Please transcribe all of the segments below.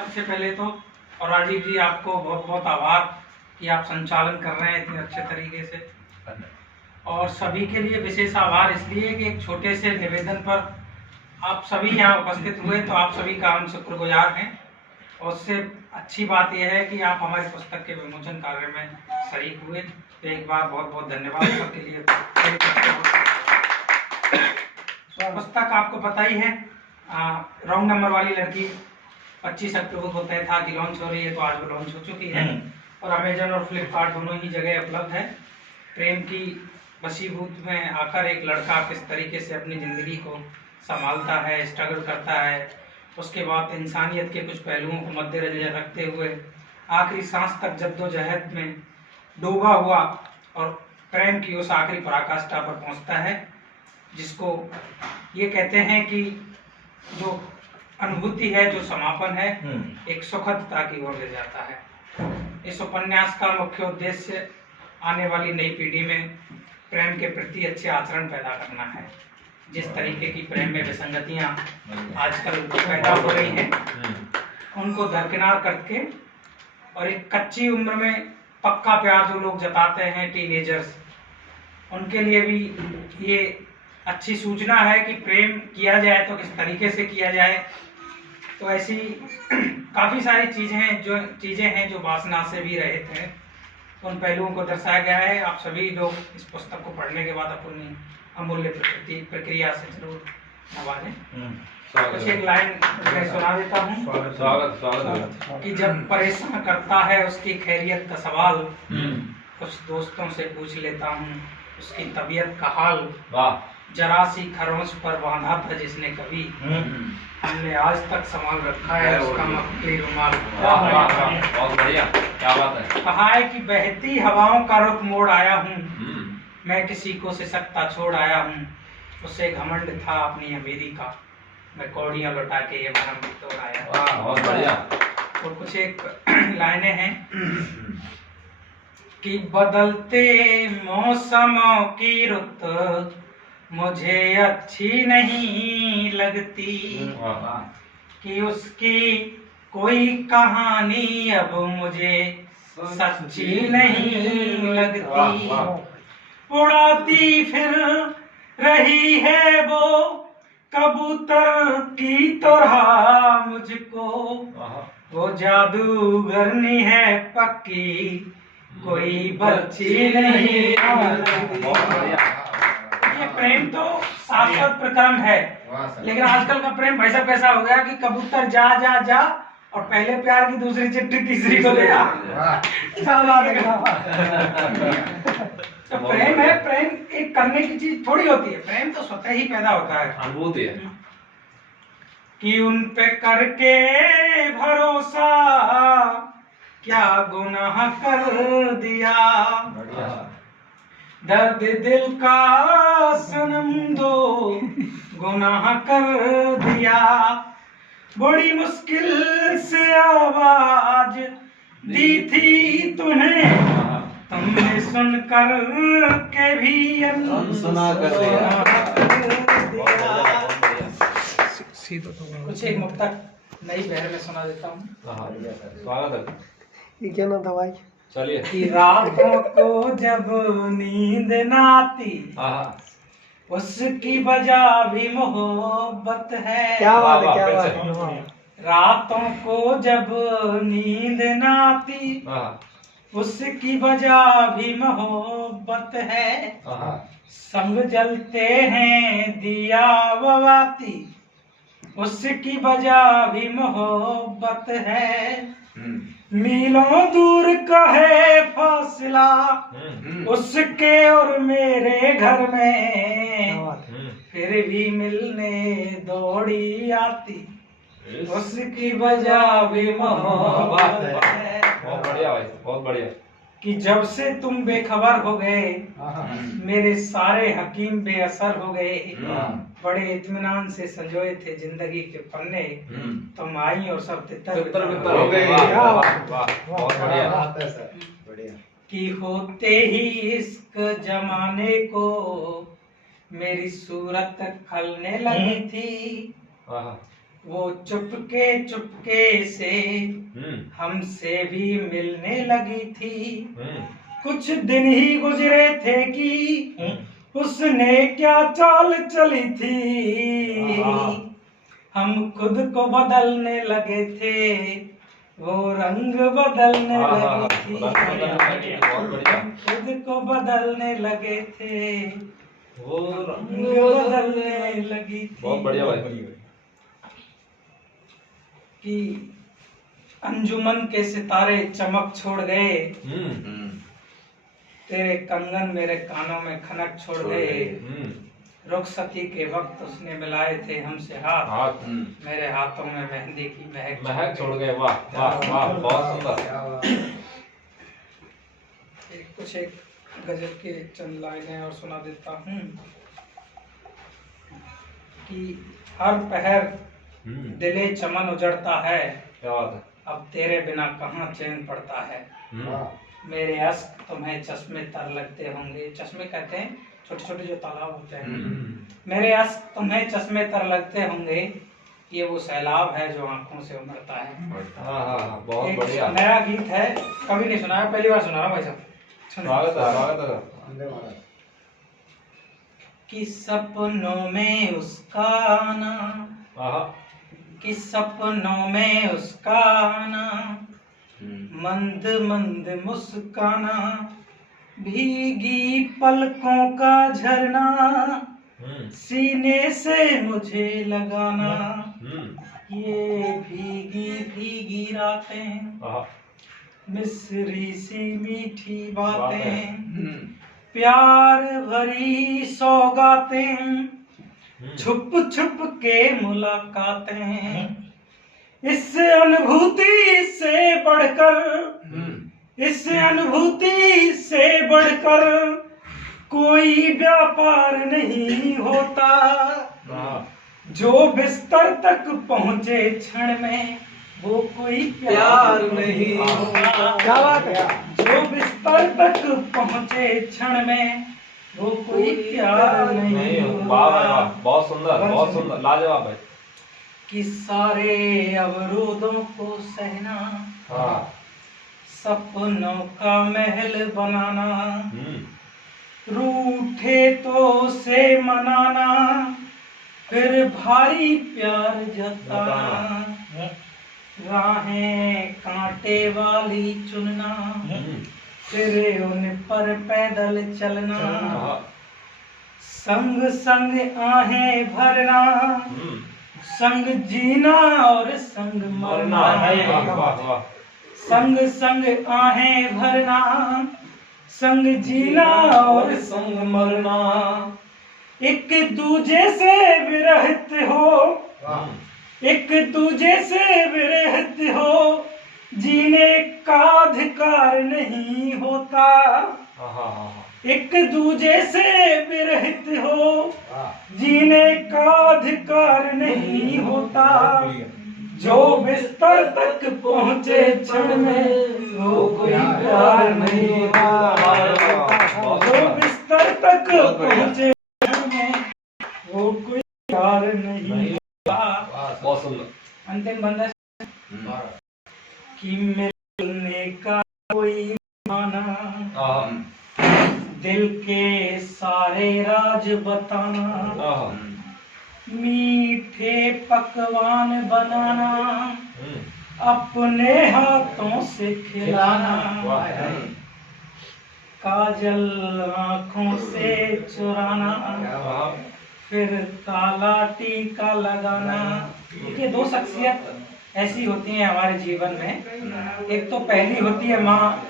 सबसे पहले तो, और राजीव जी आपको बहुत बहुत आभार कि आप संचालन कर रहे हैं इतने अच्छे तरीके से। और सभी के लिए विशेष आभार इसलिए कि एक छोटे से निवेदन पर आप सभी यहाँ उपस्थित हुए, तो आप सभी का हम शुक्रगुजार हैं। और उससे अच्छी बात यह है कि आप हमारी पुस्तक के विमोचन कार्य में शरीक हुए, तो एक बार बहुत बहुत धन्यवाद सबके लिए। पुस्तक आपको पता ही है, रॉन्ग नंबर वाली लड़की 25 अक्टूबर को तय था कि लॉन्च हो रही है, तो आज वो लॉन्च हो चुकी है और अमेजन और फ्लिपकार्ट दोनों ही जगह उपलब्ध है। प्रेम की वशीभूत में आकर एक लड़का किस तरीके से अपनी ज़िंदगी को संभालता है, स्ट्रगल करता है, उसके बाद इंसानियत के कुछ पहलुओं को मद्देनजर रखते हुए आखिरी सांस तक जद्दोजहद में डूबा हुआ और प्रेम की उस आखिरी पराकाष्ठा पर पहुंचता है, जिसको ये कहते हैं कि जो अनुभूति है, जो समापन है, एक सुखदता की ओर ले जाता है। इस उपन्यास का मुख्य उद्देश्य आने वाली नई पीढ़ी में प्रेम के प्रति अच्छे आचरण पैदा करना है। जिस तरीके की प्रेम में विसंगतियां आजकल पैदा हो रही हैं, उनको दरकिनार करके और एक कच्ची उम्र में पक्का प्यार जो लोग जताते हैं, टीनेजर्स, उनके लिए भी ये अच्छी सूचना है कि प्रेम किया जाए तो किस तरीके से किया जाए। तो ऐसी काफ़ी सारी चीज़ें हैं जो वासना से भी रहित हैं, तो उन पहलुओं को दर्शाया गया है। आप सभी लोग इस पुस्तक को पढ़ने के बाद अपनी अमूल्य प्रक्रिया से जरूर नवाजें। कुछ एक लाइन मैं सुना देता हूँ। स्वागत कि जब परेशान करता है उसकी खैरियत का सवाल, कुछ दोस्तों से पूछ लेता हूँ उसकी तबीयत का हाल। जरा सी खरोंच पर बांधा था जिसने कभी, हमने आज तक संभाल रखा है उसका मक्खी रुमाल। बहुत बढ़िया, क्या बात है। कहा है कि बहती हवाओं का रुख मोड़ आया हूँ, मैं किसी को सिसकता छोड़ आया हूँ, उसे घमंड था अपनी अमीरी का, मैं कौड़ियां लौटा के ये भरम भी तोड़ आया। बहुत बढ़िया। और कुछ एक लाइनें हैं कि बदलते मौसमों की रुत मुझे अच्छी नहीं लगती, कि उसकी कोई कहानी अब मुझे सच्ची नहीं लगती। उड़ाती फिर रही है वो कबूतर की तरह मुझको, वो जादूगरनी है पक्की, कोई बच्ची नहीं लगती। प्रेम तो शाश्वत प्रक्रम है, लेकिन आजकल का प्रेम पैसा पैसा हो गया कि कबूतर जा जा जा और पहले प्यार की दूसरी चिट्ठी तीसरी को ले आ। तो प्रेम है, प्रेम एक करने की चीज थोड़ी होती है, प्रेम तो स्वतः ही पैदा होता है। अनुभूति है कि उन पे करके भरोसा क्या गुनाह कर दिया, दर्द दिल का सनम दो गुनाह कर दिया, बड़ी मुश्किल से आवाज दी थी तुम्हें, तुमने सुनकर के भी अनसुना कर दिया। कुछ एक मुक्तक नई बहर में सुना देता हूँ। स्वागत है। ये क्या नाम था भाई? चलिए। कि रातों को जब नींद न आती उसकी वजह भी मोहब्बत है। क्या बात है, क्या बात है। रातों को जब नींद न आती उसकी वजह भी मोहब्बत है। संग जलते हैं दिया ववाती उसकी वजह भी मोहब्बत है। मीलों दूर का है फासला उसके और मेरे घर में, फिर भी मिलने दौड़ी आती उसकी वजह भी मोहब्बत है। बहुत बढ़िया भाई, बहुत बढ़िया। कि जब से तुम बेखबर हो गए मेरे सारे हकीम बेअसर हो गए, बड़े इत्मीनान से संजोए थे जिंदगी के पन्ने, तुम आई और सब तितर हो गए। बहुत बढ़िया। कि होते ही इश्क जमाने को मेरी सूरत खलने लगी थी, वो चुपके चुपके से हमसे भी मिलने लगी थी। कुछ दिन ही गुजरे थे कि उसने क्या चाल चली थी। हम खुद को बदलने लगे थे, वो रंग बदलने लगी थी। खुद को बदलने लगे थे, वो रंग बदलने लगी थी। बहुत बढ़िया भाई। कि अंजुमन के सितारे चमक छोड़ गए, तेरे कंगन मेरे कानों में खनक छोड़ गए। रुखसती के वक्त उसने मिलाए थे हमसे हाथ, मेरे हाथों में मेहंदी की महक छोड़ गए। वाह वाह वाह, बहुत सुंदर। एक गजल के चंद लाइनें और सुना देता हूँ कि हर पहर दिले चमन उजड़ता है, क्या बात है। अब तेरे बिना कहाँ चैन पड़ता है। मेरे अश्क तुम्हें चश्मे तर लगते होंगे, चश्मे कहते हैं छोटे छोटे जो तालाब होते हैं। मेरे अश्क तुम्हें चश्मे तर लगते होंगे, ये वो सैलाब है जो आंखों से उमड़ता है। बहुत बढ़िया। नया गीत है, कभी नहीं सुना है, पहली बार सुना रहा भाई साहब। स्वागत है, स्वागत है। कि सपनों में उसका आना, कि सपनों में उसका आना, मंद मंद मुस्काना, भीगी पलकों का झरना, सीने से मुझे लगाना। ये भीगी भीगी रातें, मिस्री सी मीठी बातें, प्यार भरी सौगातें, छुप छुप के मुलाकातें, इस अनुभूति से बढ़कर, इस अनुभूति से बढ़कर कोई व्यापार नहीं होता। जो बिस्तर तक पहुंचे क्षण में वो कोई प्यार नहीं होता। क्या बात है। जो बिस्तर तक पहुंचे क्षण में वो कोई प्यार नहीं होता। बहुत सुंदर, बहुत सुंदर, लाजवाब है। कि सारे अवरोधों को सहना, सपनों का महल बनाना, रूठे तो उसे मनाना, फिर भारी प्यार जताना, राहें कांटे वाली चुनना, फिर उन पर पैदल चलना, संग संग आहें भरना, संग जीना और संग मरना है। संग संग आहें भरना, संग जीना और संग मरना, एक दूजे से विरहित हो, एक दूजे से विरहित हो, जीने का अधिकार नहीं होता। एक दूजे से विरहित हो, जीने का अधिकार नहीं होता। जो बिस्तर तक पहुंचे क्षण में वो कोई प्यार नहीं होता। जो बिस्तर तक पहुंचे क्षण में वो कोई प्यार नहीं होता। बहुत सुंदर। अंतिम बंदा कि मिलने का कोई बहाना, दिल के सारे राज बताना, मीठे पकवान बनाना, अपने हाथों से खिलाना, काजल आँखों से चुराना, फिर काला टीका लगाना। ये दो शख्सियत ऐसी होती हैं हमारे जीवन में। एक तो पहली होती है माँ,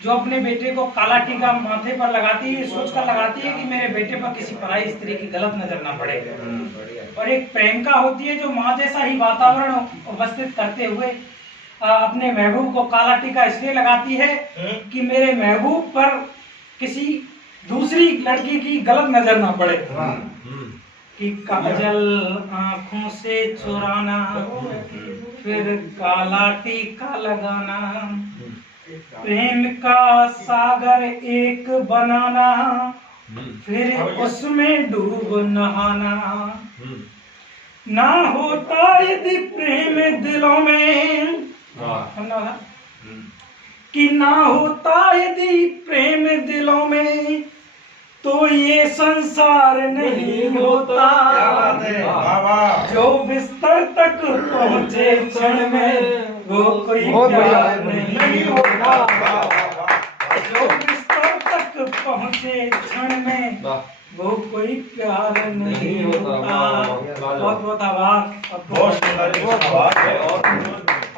जो अपने बेटे को काला टीका माथे पर लगाती है, सोचकर लगाती है कि मेरे बेटे पर किसी पराई स्त्री की गलत नजर ना पड़े। और एक प्रेमिका होती है जो माँ जैसा ही वातावरण उपस्थित करते हुए अपने महबूब को काला टीका इसलिए लगाती है कि मेरे महबूब पर किसी दूसरी लड़की की गलत नजर ना पड़े। कि काजल आँखों से चुराना, फिर काला टीका लगाना, प्रेम का सागर एक बनाना, फिर उसमें डूब नहाना, ना होता यदि प्रेम दिलों में, समझा था? कि ना होता यदि प्रेम दिलों में तो ये संसार नहीं होता। क्या बात है, वाह वाह। जो बिस्तर तक पहुँचे क्षण में वो कोई प्यार नहीं होता। जो बिस्तर तक पहुँचे क्षण में वो कोई प्यार नहीं होता। बहुत बहुत आभार। बहुत सुंदर आवाज है और